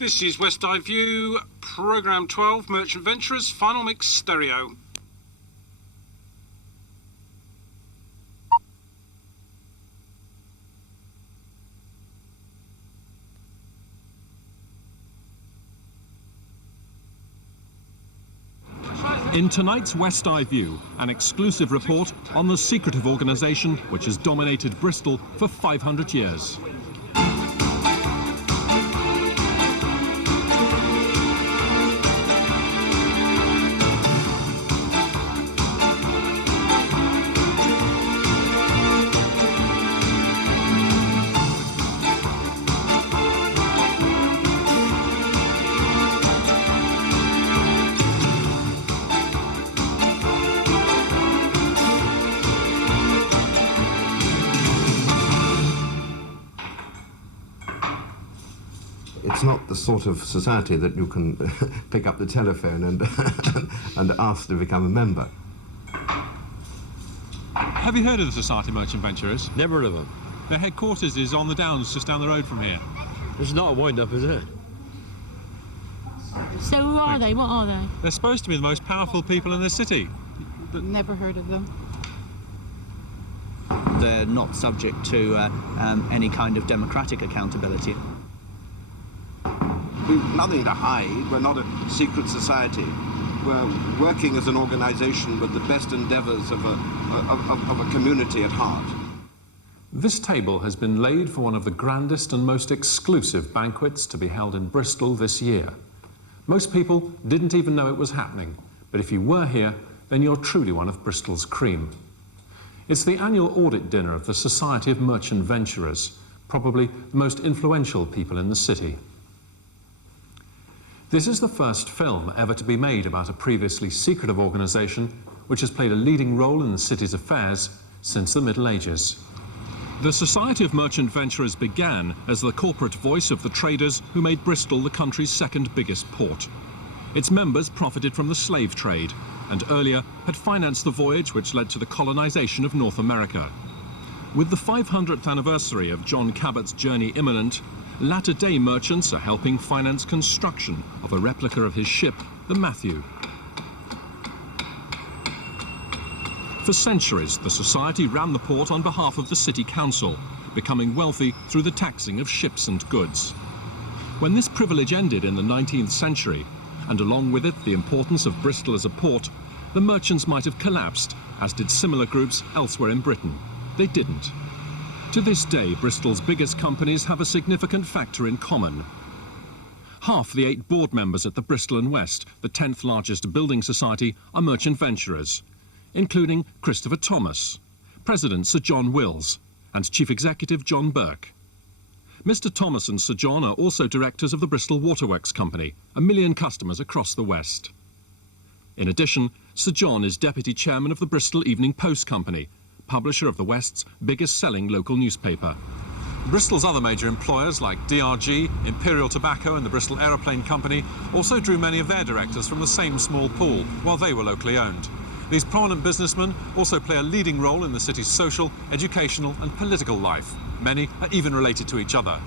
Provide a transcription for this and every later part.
This is West Eye View, Programme 12, Merchant Venturers, Final Mix Stereo. In tonight's West Eye View, an exclusive report on the secretive organisation which has dominated Bristol for 500 years. It's not the sort of society that you can pick up the telephone and, and ask to become a member. Have you heard of the Society of Merchant Venturers? Never heard of them. Their headquarters is on the Downs, just down the road from here. It's not a wind-up, is it? So who are they? What are they? They're supposed to be the most powerful people in the city. But never heard of them. They're not subject to any kind of democratic accountability. We've nothing to hide. We're not a secret society. We're working as an organisation with the best endeavours of a community at heart. this table has been laid for one of the grandest and most exclusive banquets to be held in Bristol this year. Most people didn't even know it was happening, but if you were here, then you're truly one of Bristol's cream. It's the annual audit dinner of the Society of Merchant Venturers, probably the most influential people in the city. This is the first film ever to be made about a previously secretive organisation which has played a leading role in the city's affairs since the Middle Ages. The Society of Merchant Venturers began as the corporate voice of the traders who made Bristol the country's second biggest port. Its members profited from the slave trade and earlier had financed the voyage which led to the colonisation of North America. With the 500th anniversary of John Cabot's journey imminent, latter-day merchants are helping finance construction of a replica of his ship, the Mafia. For centuries, the Society ran the port on behalf of the City Council, becoming wealthy through the taxing of ships and goods. When this privilege ended in the 19th century, and along with it the importance of Bristol as a port, the merchants might have collapsed, as did similar groups elsewhere in Britain. They didn't. To this day, Bristol's biggest companies have a significant factor in common. Half the 8 board members at the Bristol and West, the 10th largest building society, are merchant venturers, including Christopher Thomas, President Sir John Wills, and Chief Executive John Burke. Mr. Thomas and Sir John are also directors of the Bristol Waterworks Company, 1 million customers across the West. In addition, Sir John is Deputy Chairman of the Bristol Evening Post Company, publisher of the West's biggest-selling local newspaper. Bristol's other major employers like DRG, Imperial Tobacco and the Bristol Aeroplane Company also drew many of their directors from the same small pool, while they were locally owned. These prominent businessmen also play a leading role in the city's social, educational and political life. Many are even related to each other.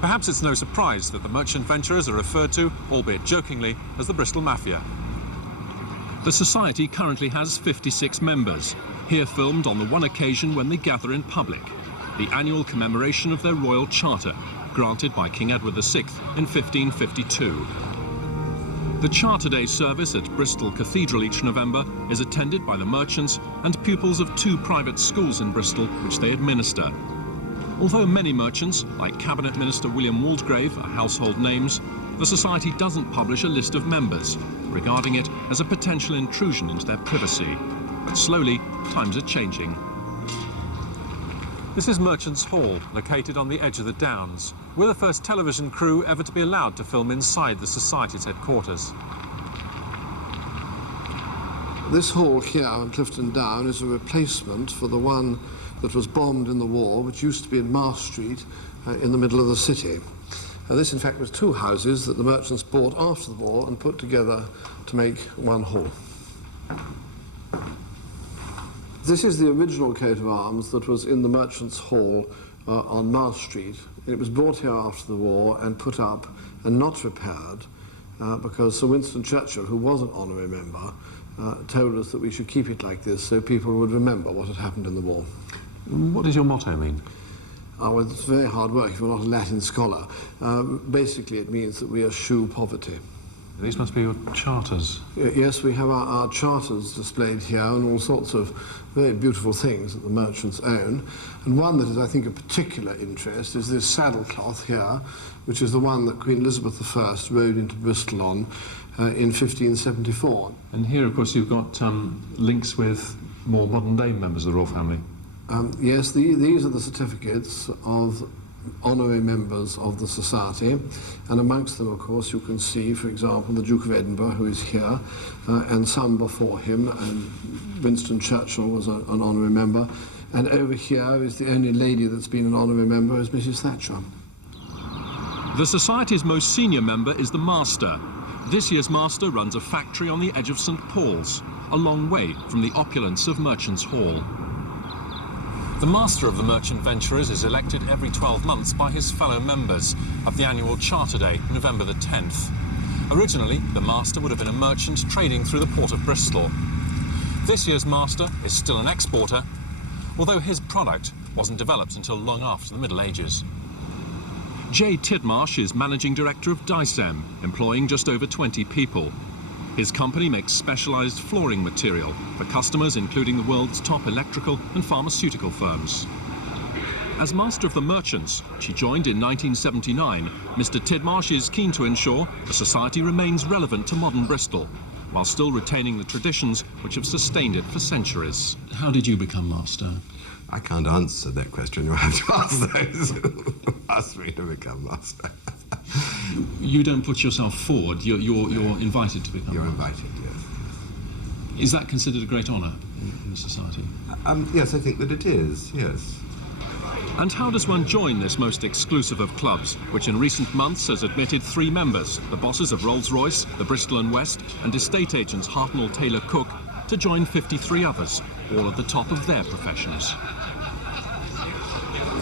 Perhaps it's no surprise that the merchant venturers are referred to, albeit jokingly, as the Bristol Mafia. The Society currently has 56 members, here filmed on the one occasion when they gather in public, the annual commemoration of their royal charter, granted by King Edward VI in 1552. The Charter Day service at Bristol Cathedral each November is attended by the merchants and pupils of 2 private schools in Bristol which they administer. Although many merchants, like Cabinet Minister William Waldegrave, are household names, the Society doesn't publish a list of members, regarding it as a potential intrusion into their privacy. But slowly, times are changing. This is Merchants' Hall, located on the edge of the Downs. We're the first television crew ever to be allowed to film inside the Society's headquarters. This hall here on Clifton Down is a replacement for the one that was bombed in the war, which used to be in Mars Street in the middle of the city. This, in fact, was 2 houses that the merchants bought after the war and put together to make one hall. This is the original coat of arms that was in the Merchants' Hall on Mars Street It was brought here after the war and put up and not repaired because Sir Winston Churchill, who was an honorary member, told us that we should keep it like this so people would remember what had happened in the war. What does your motto mean? Well, it's very hard work if you're not a Latin scholar. Basically, it means that we eschew poverty. These must be your charters. Yes, we have our charters displayed here and all sorts of very beautiful things that the merchants own. And one that is, I think, of particular interest is this saddlecloth here, which is the one that Queen Elizabeth I rode into Bristol on in 1574. And here, of course, you've got links with more modern-day members of the royal family. Yes, these are the certificates of honorary members of the society, and amongst them, of course, you can see, for example, the Duke of Edinburgh, who is here, and some before him, and Winston Churchill was an honorary member, and over here is the only lady that's been an honorary member, is Mrs. Thatcher. The Society's most senior member is the Master. This year's Master runs a factory on the edge of St. Paul's, a long way from the opulence of Merchants' Hall. The Master of the Merchant Venturers is elected every 12 months by his fellow members at the annual Charter Day, November the 10th. Originally, the Master would have been a merchant trading through the port of Bristol. This year's Master is still an exporter, although his product wasn't developed until long after the Middle Ages. J. Tidmarsh is Managing Director of Dicem, employing just over 20 people. His company makes specialised flooring material for customers including the world's top electrical and pharmaceutical firms. As Master of the Merchants, which he joined in 1979, Mr. Tidmarsh is keen to ensure the Society remains relevant to modern Bristol, while still retaining the traditions which have sustained it for centuries. How did you become Master? I can't answer that question. You have to ask those who asked me to become Master. You don't put yourself forward, you're invited to become You're Master. invited, yes. Is that considered a great honour in the Society? Yes, I think that it is, yes. And how does one join this most exclusive of clubs, which in recent months has admitted 3 members, the bosses of Rolls-Royce, the Bristol and West, and estate agents Hartnell Taylor Cook, to join 53 others, all at the top of their professions?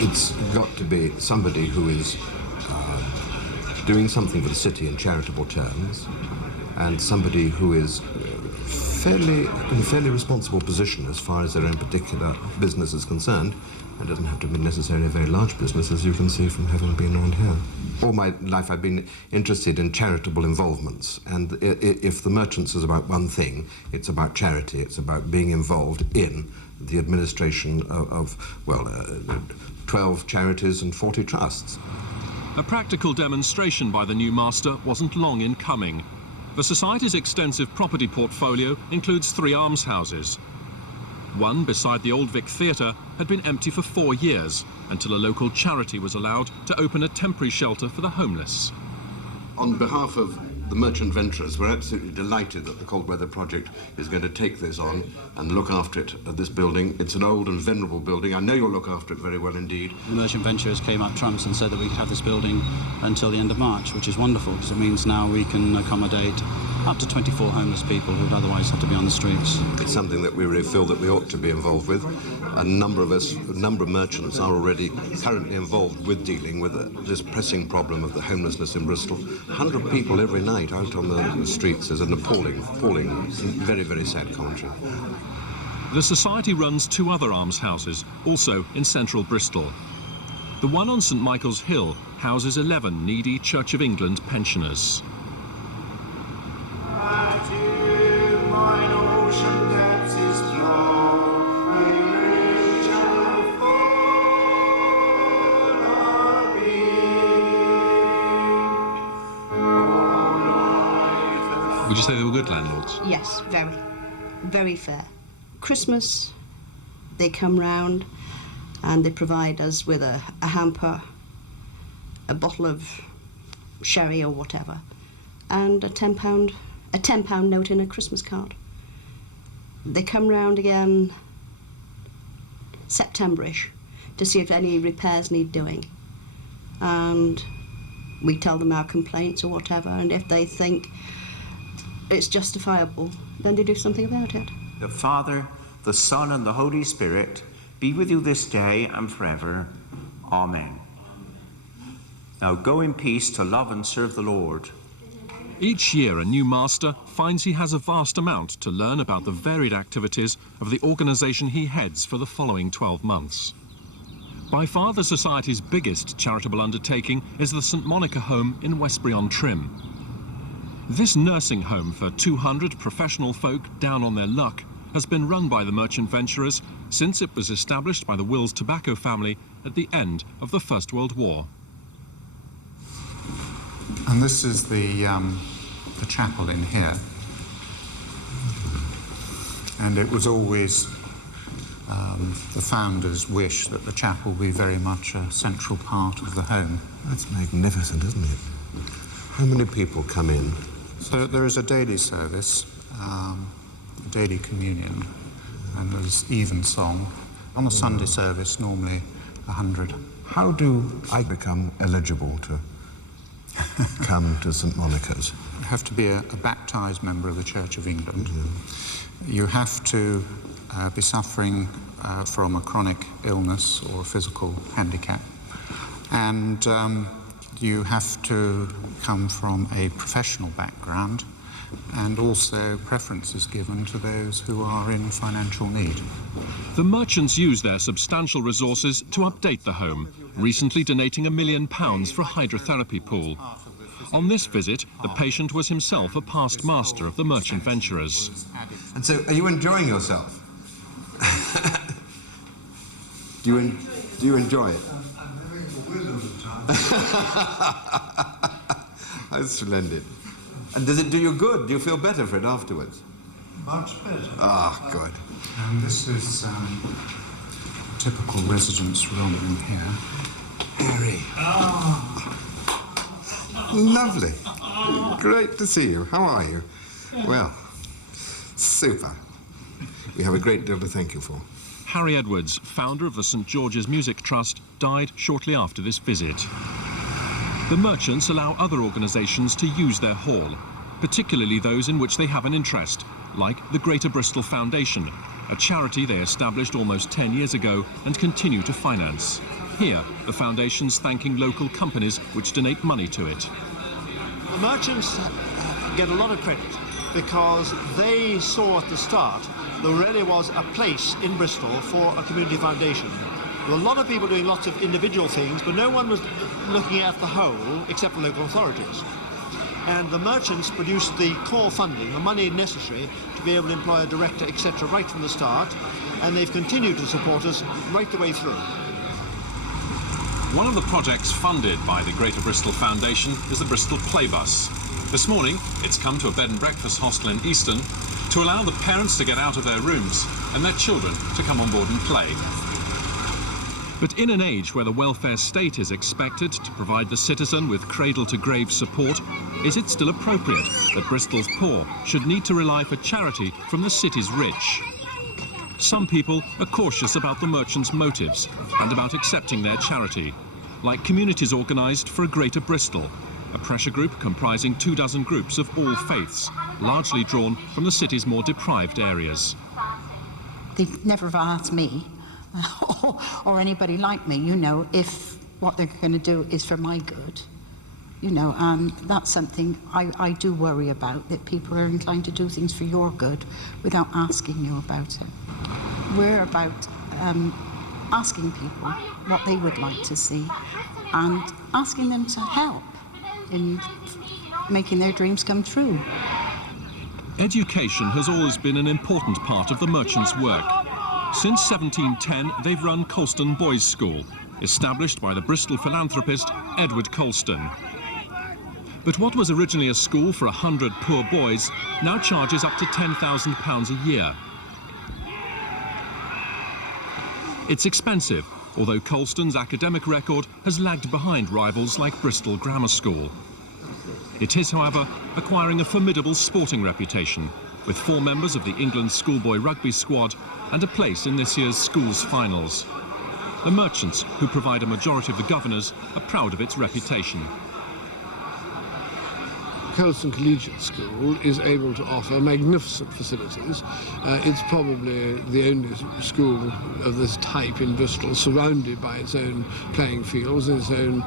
It's got to be somebody who is doing something for the city in charitable terms, and somebody who is in a fairly responsible position as far as their own particular business is concerned. It doesn't have to be necessarily a very large business, as you can see from having been around here. All my life I've been interested in charitable involvements, and if the Merchants is about one thing, it's about charity. It's about being involved in the administration of 12 charities and 40 trusts. A practical demonstration by the new Master wasn't long in coming. The Society's extensive property portfolio includes 3 almshouses. One, beside the Old Vic Theatre, had been empty for 4 years, until a local charity was allowed to open a temporary shelter for the homeless. On behalf of the Merchant Venturers, we're absolutely delighted that the Cold Weather Project is going to take this on and look after it, this building. It's an old and venerable building. I know you'll look after it very well indeed. The Merchant Venturers came up trumps and said that we could have this building until the end of March, which is wonderful, because it means now we can accommodate up to 24 homeless people who would otherwise have to be on the streets. It's something that we really feel that we ought to be involved with. A number of merchants are already currently involved with dealing with this pressing problem of the homelessness in Bristol. 100 people every night out on the streets is an appalling, very, very sad commentary. The Society runs 2 other almshouses, also in central Bristol. The one on St Michael's Hill houses 11 needy Church of England pensioners. Would you say they were good landlords? Yes, very. Very fair. Christmas, they come round and they provide us with a hamper, a bottle of sherry or whatever, and a £10 note in a Christmas card. They come round again September-ish to see if any repairs need doing. And we tell them our complaints or whatever, and if they think it's justifiable, then they do something about it. The Father, the Son, and the Holy Spirit be with you this day and forever. Amen. Now go in peace to love and serve the Lord. Each year, a new master finds he has a vast amount to learn about the varied activities of the organisation he heads for the following 12 months. By far, the Society's biggest charitable undertaking is the St Monica Home in Westbury-on-Trim. This nursing home for 200 professional folk down on their luck has been run by the merchant venturers since it was established by the Wills tobacco family at the end of the First World War. And this is the chapel in here. And it was always the founder's wish that the chapel be very much a central part of the home. That's magnificent, isn't it? How many people come in? So there is a daily service, a daily communion, and there's evensong. On a Sunday service, normally 100. How do I become eligible to come to St Monica's? You have to be a baptised member of the Church of England. You have to be suffering from a chronic illness or a physical handicap. And you have to come from a professional background, and also preference is given to those who are in financial need. The merchants use their substantial resources to update the home, recently donating £1 million for a hydrotherapy pool. On this visit, the patient was himself a past master of the merchant venturers. And so, are you enjoying yourself? Do you enjoy it? That's splendid. And does it do you good? Do you feel better for it afterwards? Much better. Ah, good. And this is typical residence room in here. Harry. Lovely. Great to see you. How are you? Well, super. We have a great deal to thank you for. Harry Edwards, founder of the St George's Music Trust, died shortly after this visit. The merchants allow other organisations to use their hall, particularly those in which they have an interest, like the Greater Bristol Foundation, a charity they established almost 10 years ago and continue to finance. Here, the foundation's thanking local companies which donate money to it. The merchants get a lot of credit because they saw at the start there really was a place in Bristol for a community foundation. There were a lot of people doing lots of individual things, but no one was looking at the whole except the local authorities. And the merchants produced the core funding, the money necessary to be able to employ a director, etc., right from the start, and they've continued to support us right the way through. One of the projects funded by the Greater Bristol Foundation is the Bristol Playbus. This morning, it's come to a bed and breakfast hostel in Easton to allow the parents to get out of their rooms and their children to come on board and play. But in an age where the welfare state is expected to provide the citizen with cradle-to-grave support, is it still appropriate that Bristol's poor should need to rely for charity from the city's rich? Some people are cautious about the merchants' motives and about accepting their charity, like Communities Organised for a Greater Bristol, a pressure group comprising 24 groups of all faiths, largely drawn from the city's more deprived areas. They've never asked me or anybody like me, you know, if what they're going to do is for my good, you know, and that's something I do worry about, that people are inclined to do things for your good without asking you about it. We're about asking people what they would like to see and asking them to help in making their dreams come true. Education has always been an important part of the merchants' work. Since 1710, they've run Colston Boys' School, established by the Bristol philanthropist Edward Colston. But what was originally a school for 100 poor boys now charges up to £10,000 a year. It's expensive, although Colston's academic record has lagged behind rivals like Bristol Grammar School. It is, however, acquiring a formidable sporting reputation, with 4 members of the England schoolboy rugby squad and a place in this year's schools finals. The merchants, who provide a majority of the governors, are proud of its reputation. Colston Collegiate School is able to offer magnificent facilities. It's probably the only school of this type in Bristol, surrounded by its own playing fields and its own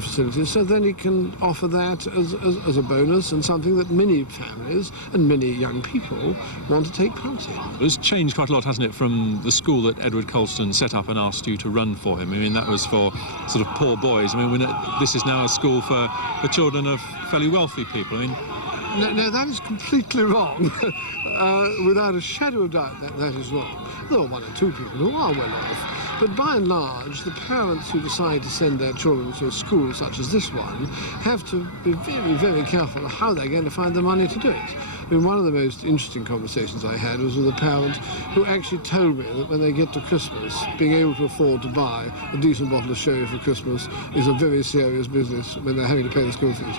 facilities. So then it can offer that as a bonus, and something that many families and many young people want to take part in. It's changed quite a lot, hasn't it, from the school that Edward Colston set up and asked you to run for him? I mean, that was for sort of poor boys. I mean, this is now a school for children of fairly wealthy people. I mean, no, that is completely wrong. Without a shadow of doubt, that is wrong. There are one or two people who are well off, but by and large, the parents who decide to send their children to a school such as this one have to be very, very careful how they're going to find the money to do it. I mean, one of the most interesting conversations I had was with a parent who actually told me that when they get to Christmas, being able to afford to buy a decent bottle of sherry for Christmas is a very serious business when they're having to pay the school fees.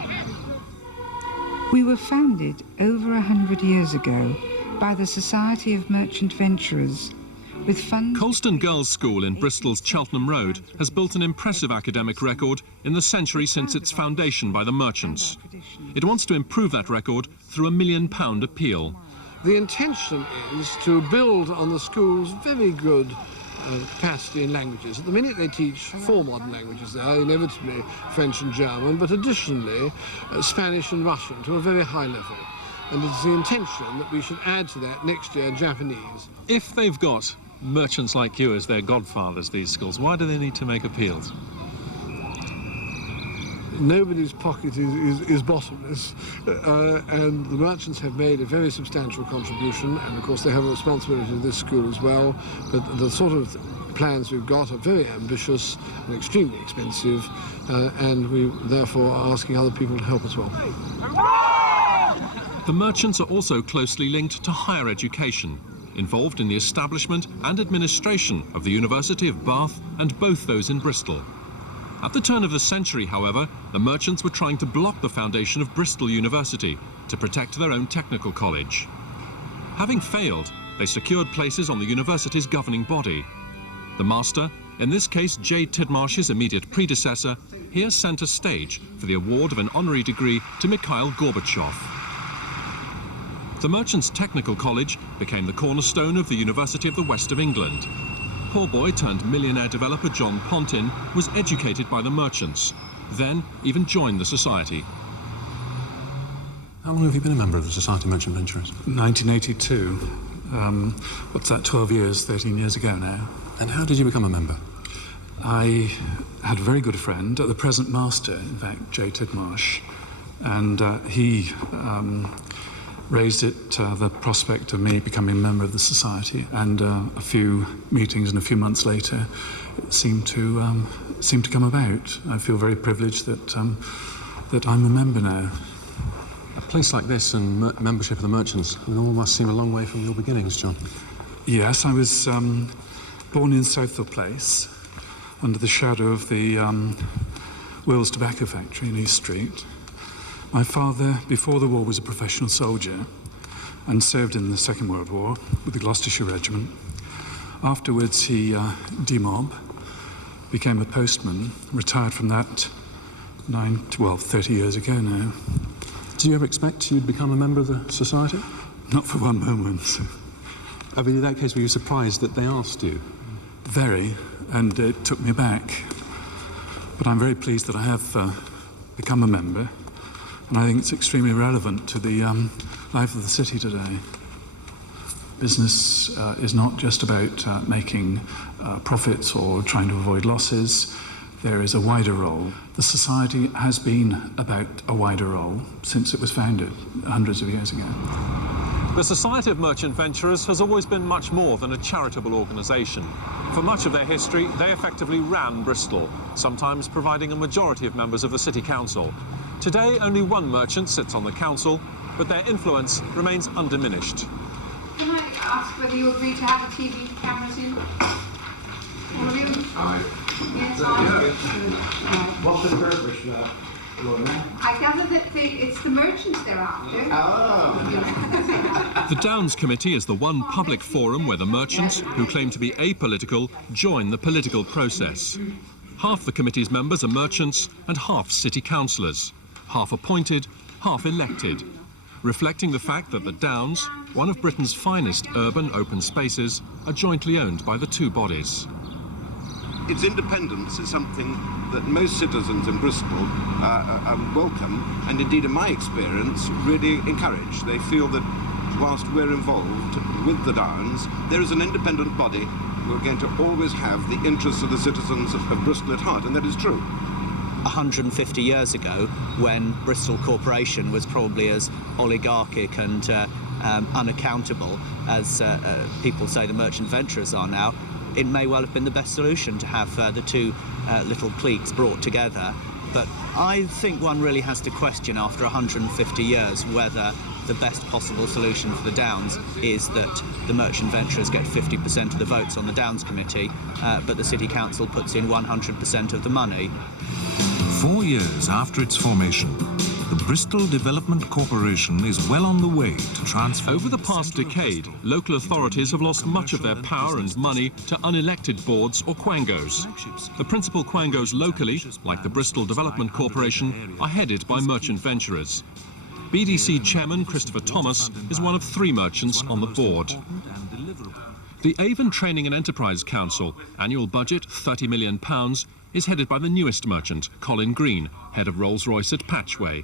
We were founded over 100 years ago by the Society of Merchant Venturers, with funds... Colston Girls' School in Bristol's Cheltenham Road has built an impressive academic record in the century since its foundation by the merchants. It wants to improve that record through a £1 million appeal. The intention is to build on the school's very good capacity in languages. At the minute they teach 4 modern languages there, inevitably French and German, but additionally Spanish and Russian to a very high level. And it's the intention that we should add to that next year Japanese. If they've got merchants like you as their godfathers, these schools, why do they need to make appeals? Nobody's pocket is bottomless, and the merchants have made a very substantial contribution, and of course they have a responsibility to this school as well, but the sort of plans we've got are very ambitious and extremely expensive, and we therefore are asking other people to help as well. The merchants are also closely linked to higher education, involved in the establishment and administration of the University of Bath and both those in Bristol. At the turn of the century, however, the merchants were trying to block the foundation of Bristol University to protect their own technical college. Having failed, they secured places on the university's governing body. The master, in this case J. Tidmarsh's immediate predecessor, here sent a stage for the award of an honorary degree to Mikhail Gorbachev. The Merchants' Technical College became the cornerstone of the University of the West of England. Poor boy turned millionaire developer John Pontin was educated by the merchants, then even joined the society. How long have you been a member of the Society of Merchant Venturers? 1982. What's that, 12 years, 13 years ago now. And how did you become a member? I had a very good friend, the present master, in fact, J. Tidmarsh, and he raised it, the prospect of me becoming a member of the society, and a few meetings and a few months later it seemed to come about. I feel very privileged that I'm a member now. A place like this and membership of the merchants, it all must seem a long way from your beginnings, John. Yes, I was born in Southmead Place under the shadow of the Will's Tobacco Factory in East Street. My father, before the war, was a professional soldier and served in the Second World War with the Gloucestershire Regiment. Afterwards, he demob, became a postman, retired from that 30 years ago now. Did you ever expect you'd become a member of the society? Not for one moment. I mean, in that case, were you surprised that they asked you? Very, and it took me back. But I'm very pleased that I have become a member. And I think it's extremely relevant to the life of the city today. Business is not just about making profits or trying to avoid losses. There is a wider role. The society has been about a wider role since it was founded hundreds of years ago. The Society of Merchant Venturers has always been much more than a charitable organisation. For much of their history, they effectively ran Bristol, sometimes providing a majority of members of the City Council. Today, only one merchant sits on the council, but their influence remains undiminished. Can I ask whether you agree to have a TV cameras in? All of you? Yes, What's the purpose, Lorna? I gather that it's the merchants they're after. The Downs Committee is the one public forum where the merchants, who claim to be apolitical, join the political process. Half the committee's members are merchants and half city councillors. half appointed, half elected, reflecting the fact that the Downs, one of Britain's finest urban open spaces, are jointly owned by the two bodies. Its independence is something that most citizens in Bristol welcome, and indeed in my experience really encourage. They feel that whilst we're involved with the Downs, there is an independent body who are going to always have the interests of the citizens of Bristol at heart, and that is true. 150 years ago, when Bristol Corporation was probably as oligarchic and unaccountable as people say the merchant venturers are now, it may well have been the best solution to have the two little cliques brought together. But I think one really has to question after 150 years whether the best possible solution for the Downs is that the merchant venturers get 50% of the votes on the Downs Committee, but the City Council puts in 100% of the money. 4 years after its formation, the Bristol Development Corporation is well on the way to transfer... Over the past decade, local authorities have lost much of their power and money to unelected boards or quangos. The principal quangos locally, like the Bristol Development Corporation, are headed by merchant venturers. BDC Chairman Christopher Thomas is one of 3 merchants on the board. The Avon Training and Enterprise Council, annual budget £30 million, is headed by the newest merchant, Colin Green, head of Rolls-Royce at Patchway.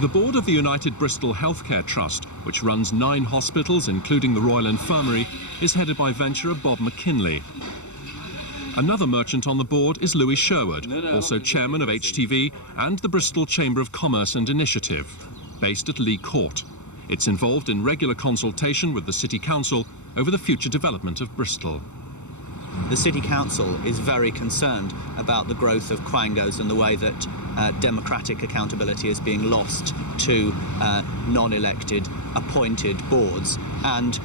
The board of the United Bristol Healthcare Trust, which runs 9 hospitals, including the Royal Infirmary, is headed by venturer Bob McKinley. Another merchant on the board is Louis Sherwood, also chairman of HTV and the Bristol Chamber of Commerce and Initiative, based at Lee Court. It's involved in regular consultation with the City Council over the future development of Bristol. The City Council is very concerned about the growth of quangos and the way that democratic accountability is being lost to non-elected, appointed boards. And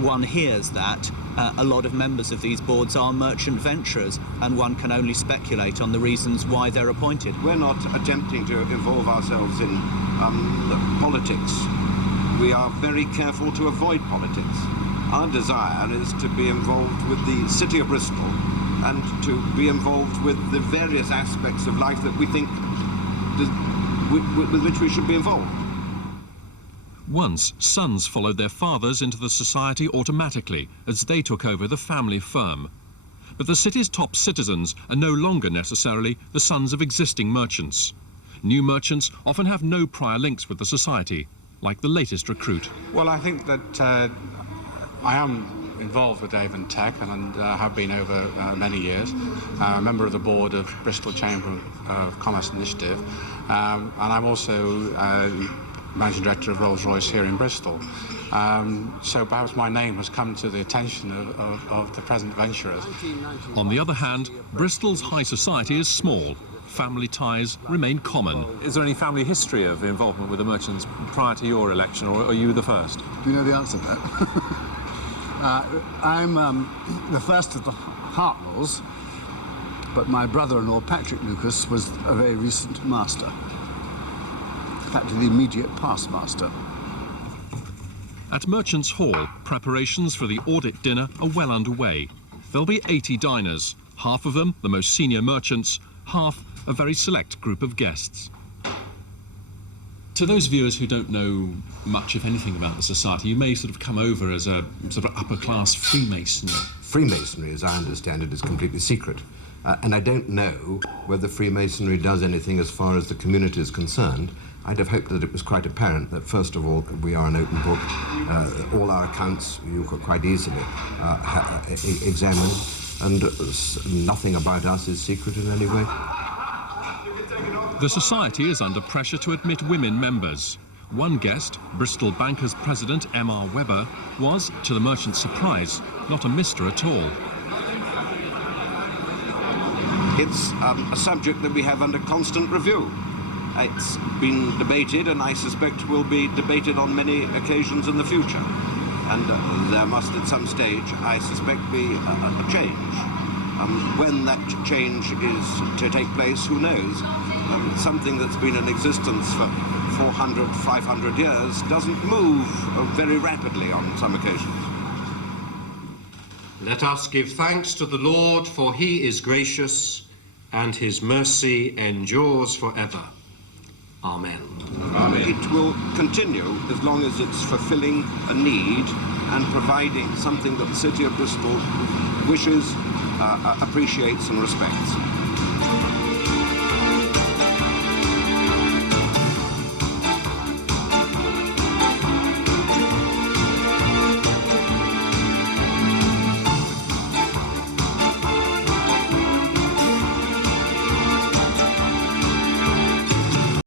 one hears that a lot of members of these boards are merchant venturers, and one can only speculate on the reasons why they're appointed. We're not attempting to involve ourselves in politics. We are very careful to avoid politics. Our desire is to be involved with the City of Bristol and to be involved with the various aspects of life that we think with which we should be involved. Once, sons followed their fathers into the society automatically as they took over the family firm. But the city's top citizens are no longer necessarily the sons of existing merchants. New merchants often have no prior links with the society, like the latest recruit. Well, I think that I am involved with Avon Tech and have been over many years. I'm a member of the board of Bristol Chamber of Commerce Initiative, and I'm also Managing Director of Rolls-Royce here in Bristol. So perhaps my name has come to the attention of the present venturers. On the other hand, Bristol's high society is small. Family ties remain common. Is there any family history of involvement with the merchants prior to your election, or are you the first? Do you know the answer to that? I'm the first of the Hartwells, but my brother-in-law, Patrick Lucas, was a very recent master. In fact, the immediate past master. At Merchants Hall, preparations for the audit dinner are well underway. There'll be 80 diners, half of them the most senior merchants, half a very select group of guests. To those viewers who don't know much, if anything, about the society, you may sort of come over as a sort of upper-class Freemasonry. Freemasonry, as I understand it, is completely secret. And I don't know whether Freemasonry does anything as far as the community is concerned. I'd have hoped that it was quite apparent that, first of all, we are an open book. All our accounts you could quite easily examine, and nothing about us is secret in any way. The society is under pressure to admit women members. One guest, Bristol Bankers President M.R. Webber, was, to the merchant's surprise, not a mister at all. It's a subject that we have under constant review. It's been debated, and I suspect will be debated on many occasions in the future. And there must, at some stage, I suspect, be a change. When that change is to take place, who knows? Something that's been in existence for 400, 500 years doesn't move very rapidly on some occasions. Let us give thanks to the Lord, for he is gracious, and his mercy endures forever. Amen. It will continue as long as it's fulfilling a need and providing something that the City of Bristol wishes, appreciates and respects.